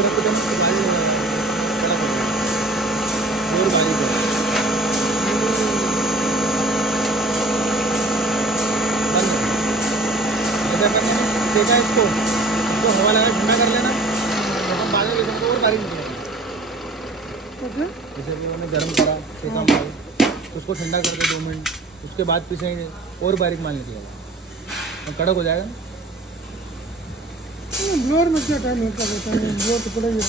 एकदम बारीक हो जाएगा, कड़क हो जाएगा, और बारीक हो जाएगा। बंद है। जैसे अपन सेका इसको हवा लगा ठंडा कर लेना, तो हम बाद में बेसन को और बारीक निकलेगा। जैसे कि उन्होंने गर्म करा सेका माल, तो उसको ठंडा कर दे 2 मिनट, उसके बाद पीसेंगे और बारीक माल निकलेगा और कड़क हो जाएगा। ब्लोअर में क्या टाइम होता है? ब्लोअर तो पड़ेगा।